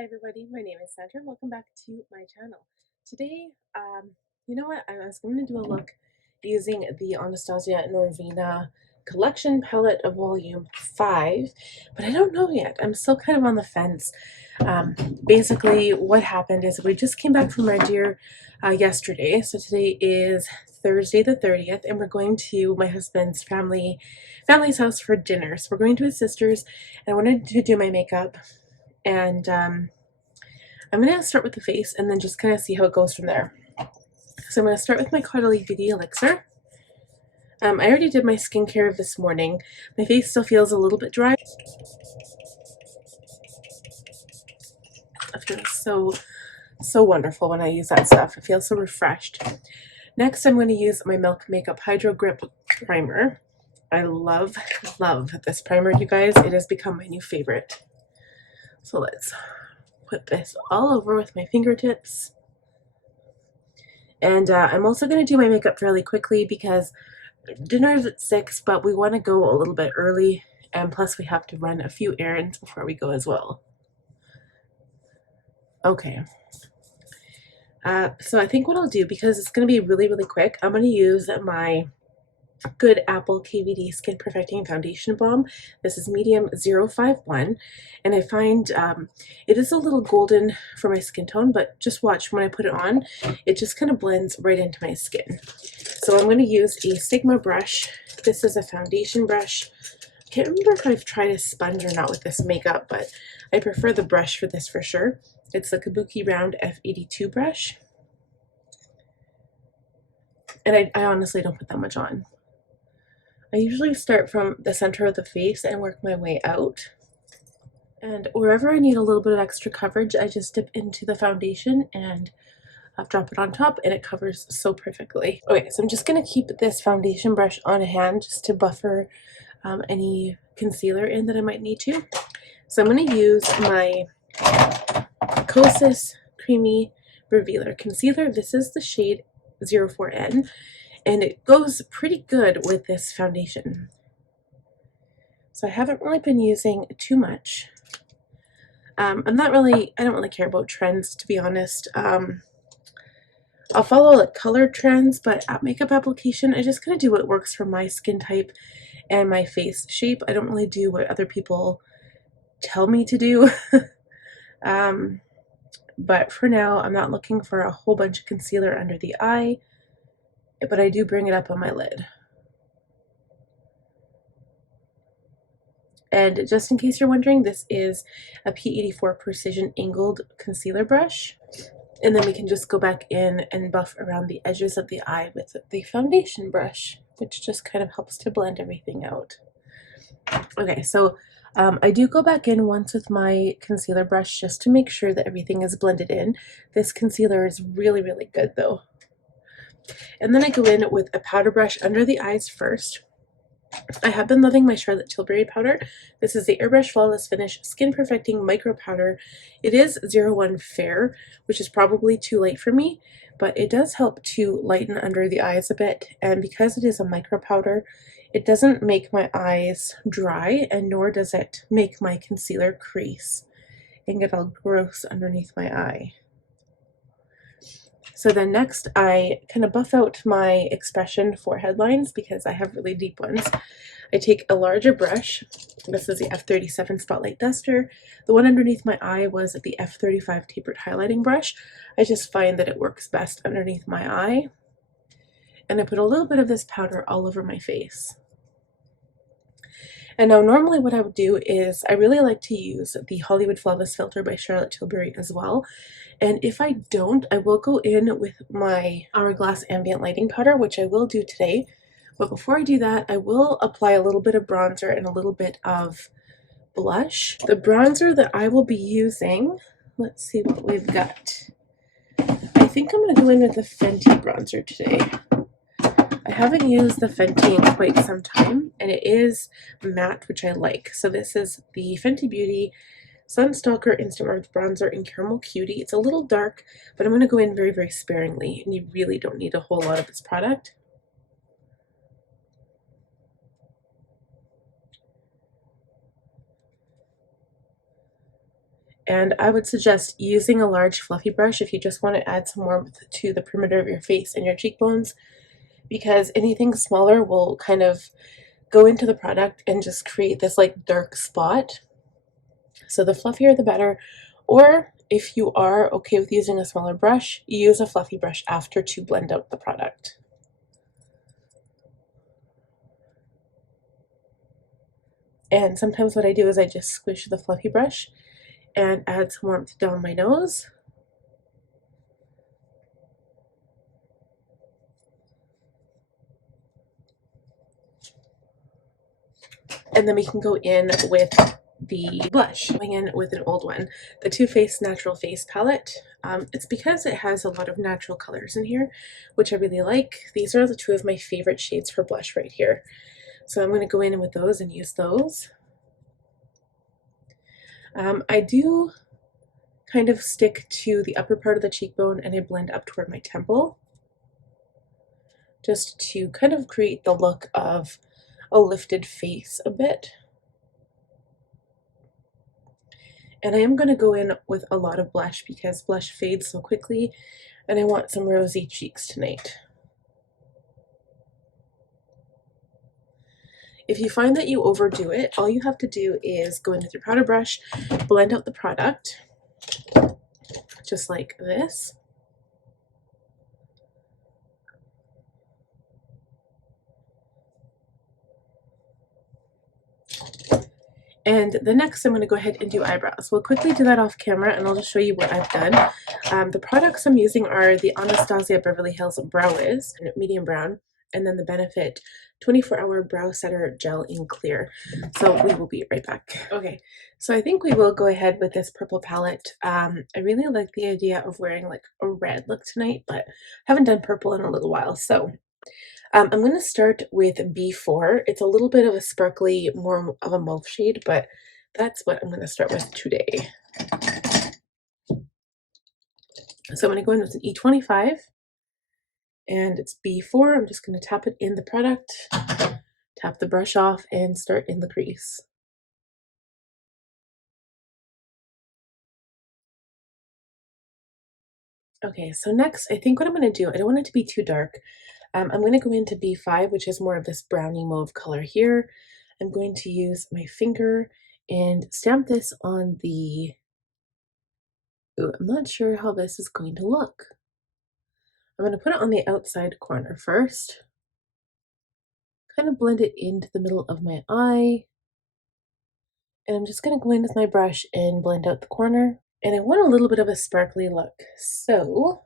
Hi everybody, my name is Sandra. Welcome back to my channel. Today, you know what, I was going to do a look using the Anastasia Norvina collection palette of volume 5, but I don't know yet. I'm still kind of on the fence. Basically, what happened is we just came back from Red Deer yesterday, so today is Thursday the 30th, and we're going to my husband's family's house for dinner. So we're going to his sister's, and I wanted to do my makeup. And I'm going to start with the face and then just kind of see how it goes from there. So I'm going to start with my Caudal Beauty Elixer. I already did my skincare this morning. My face still feels a little bit dry. It feels so wonderful when I use that stuff. It feels so refreshed. Next, I'm going to use my Milk Makeup Hydrogrip primer. I love this primer, you guys. It has become my new favorite. So let's put this all over with my fingertips. And I'm also going to do my makeup fairly quickly because dinner is at 6, but we want to go a little bit early, and plus we have to run a few errands before we go as well. Okay. So I think what I'll do, because it's going to be really quick, I'm going to use my Good Apple KVD Skin Perfecting Foundation Balm. This is medium 051, and I find it is a little golden for my skin tone, but just watch when I put it on, it just kind of blends right into my skin. So I'm going to use a Sigma brush. This is a foundation brush. I can't remember if I've tried a sponge or not with this makeup, but I prefer the brush for this for sure. It's the Kabuki Round F82 brush, and I honestly don't put that much on. I usually start from the center of the face and work my way out. And wherever I need a little bit of extra coverage, I just dip into the foundation and drop it on top, and it covers so perfectly. Okay, so I'm just going to keep this foundation brush on hand just to buffer any concealer in that I might need to. So I'm going to use my Kosas Creamy Revealer Concealer. This is the shade 04N. And it goes pretty good with this foundation. So I haven't really been using too much. I don't really care about trends, to be honest. I'll follow like color trends, but at makeup application, I just kind of do what works for my skin type and my face shape. I don't really do what other people tell me to do. But for now, I'm not looking for a whole bunch of concealer under the eye, but I do bring it up on my lid. And just in case you're wondering, this is a P84 Precision Angled Concealer Brush. And then we can just go back in and buff around the edges of the eye with the foundation brush, which just kind of helps to blend everything out. Okay, so I do go back in once with my concealer brush just to make sure that everything is blended in. This concealer is really good though. And then I go in with a powder brush under the eyes first. I have been loving my Charlotte Tilbury powder. This is the Airbrush Flawless Finish Skin Perfecting Micro Powder. It is 01 Fair, which is probably too light for me, but it does help to lighten under the eyes a bit. And because it is a micro powder, it doesn't make my eyes dry, and nor does it make my concealer crease and get all gross underneath my eye. So then next I kind of buff out my expression forehead lines because I have really deep ones. I take a larger brush. This is the F37 Spotlight Duster. The one underneath my eye was the F35 Tapered Highlighting Brush. I just find that it works best underneath my eye. And I put a little bit of this powder all over my face. And now normally what I would do is I really like to use the Hollywood Flawless Filter by Charlotte Tilbury as well. And if I don't, I will go in with my Hourglass Ambient Lighting Powder, which I will do today. But before I do that, I will apply a little bit of bronzer and a little bit of blush. The bronzer that I will be using, let's see what we've got. I think I'm going to go in with the Fenty bronzer today. I haven't used the Fenty in quite some time, and it is matte, which I like. So this is the Fenty Beauty Sunstalker Instant Warmth Bronzer in Caramel Cutie. It's a little dark, but I'm going to go in very sparingly, and you really don't need a whole lot of this product. And I would suggest using a large fluffy brush if you just want to add some warmth to the perimeter of your face and your cheekbones, because anything smaller will kind of go into the product and just create this like dark spot. So the fluffier the better, or if you are okay with using a smaller brush, use a fluffy brush after to blend out the product. And sometimes what I do is I just squish the fluffy brush and add some warmth down my nose. And then we can go in with the blush, going in with an old one, the Too Faced Natural Face Palette. It's because it has a lot of natural colors in here, which I really like. These are the two of my favorite shades for blush right here. So I'm going to go in with those and use those. I do kind of stick to the upper part of the cheekbone and I blend up toward my temple, just to kind of create the look of a lifted face a bit. And I am going to go in with a lot of blush because blush fades so quickly and I want some rosy cheeks tonight. If you find that you overdo it, all you have to do is go in with your powder brush, blend out the product, just like this. And the next I'm going to go ahead and do eyebrows. We'll quickly do that off camera and I'll just show you what I've done. The products I'm using are the Anastasia Beverly Hills Brow Whiz in medium brown, and then the Benefit 24-Hour Brow Setter Gel in clear. So we will be right back. Okay, so I think we will go ahead with this purple palette. I really like the idea of wearing like a red look tonight, but haven't done purple in a little while. So I'm going to start with B4. It's a little bit of a sparkly, more of a mauve shade, but that's what I'm going to start with today. So I'm going to go in with an E25, and it's B4. I'm just going to tap it in the product, tap the brush off, and start in the crease. Okay, so next, I think what I'm going to do, I don't want it to be too dark. I'm going to go into B5, which is more of this brownie mauve color here. I'm going to use my finger and stamp this on the... Ooh, I'm not sure how this is going to look. I'm going to put it on the outside corner first. Kind of blend it into the middle of my eye. And I'm just going to go in with my brush and blend out the corner. And I want a little bit of a sparkly look. So,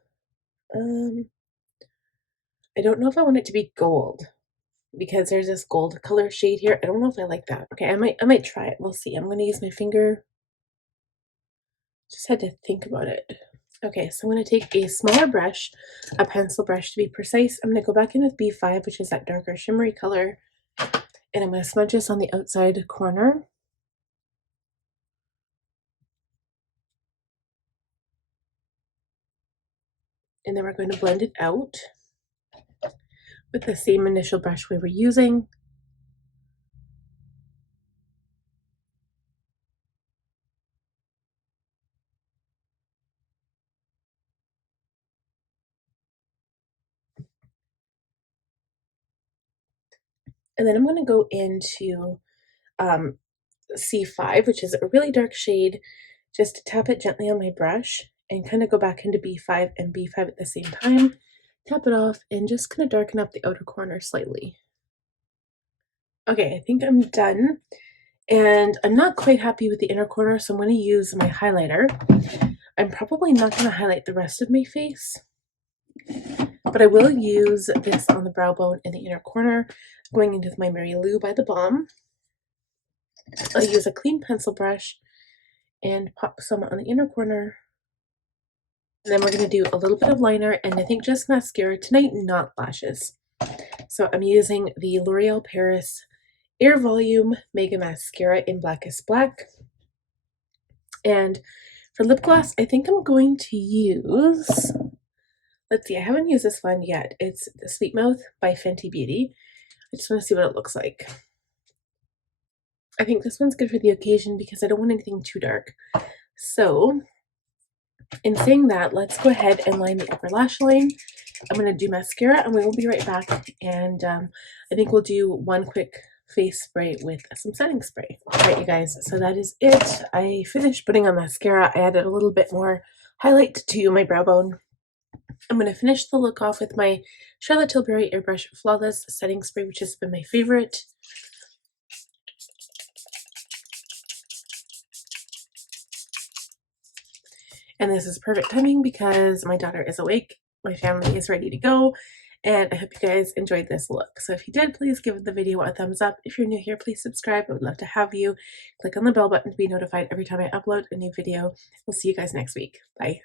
I don't know if I want it to be gold, because there's this gold color shade here. I don't know if I like that. Okay, I might try it. We'll see. I'm going to use my finger. Just had to think about it. Okay, so I'm going to take a smaller brush, a pencil brush to be precise. I'm going to go back in with B5, which is that darker shimmery color, and I'm going to smudge this on the outside corner. And then we're going to blend it out with the same initial brush we were using. And then I'm going to go into C5, which is a really dark shade, just to tap it gently on my brush and kind of go back into B5 and B5 at the same time. Tap it off and just kind of darken up the outer corner slightly. Okay, I think I'm done. And I'm not quite happy with the inner corner, so I'm going to use my highlighter. I'm probably not going to highlight the rest of my face, but I will use this on the brow bone in the inner corner, going into my Mary Lou by the Balm. I'll use a clean pencil brush and pop some on the inner corner. And then we're going to do a little bit of liner and I think just mascara tonight, not lashes. So I'm using the L'Oreal Paris Air Volume Mega Mascara in Blackest Black. And for lip gloss, I think I'm going to use, let's see, I haven't used this one yet. It's the Sweet Mouth by Fenty Beauty. I just want to see what it looks like. I think this one's good for the occasion because I don't want anything too dark. So in saying that, let's go ahead and line the upper lash line. I'm going to do mascara and we will be right back. And I think we'll do one quick face spray with some setting spray. Alright, you guys, so that is it. I finished putting on mascara. I added a little bit more highlight to my brow bone. I'm going to finish the look off with my Charlotte Tilbury Airbrush Flawless Setting Spray, which has been my favorite. And this is perfect timing because my daughter is awake, my family is ready to go, and I hope you guys enjoyed this look. So if you did, please give the video a thumbs up. If you're new here, please subscribe. I would love to have you. Click on the bell button to be notified every time I upload a new video. We'll see you guys next week. Bye.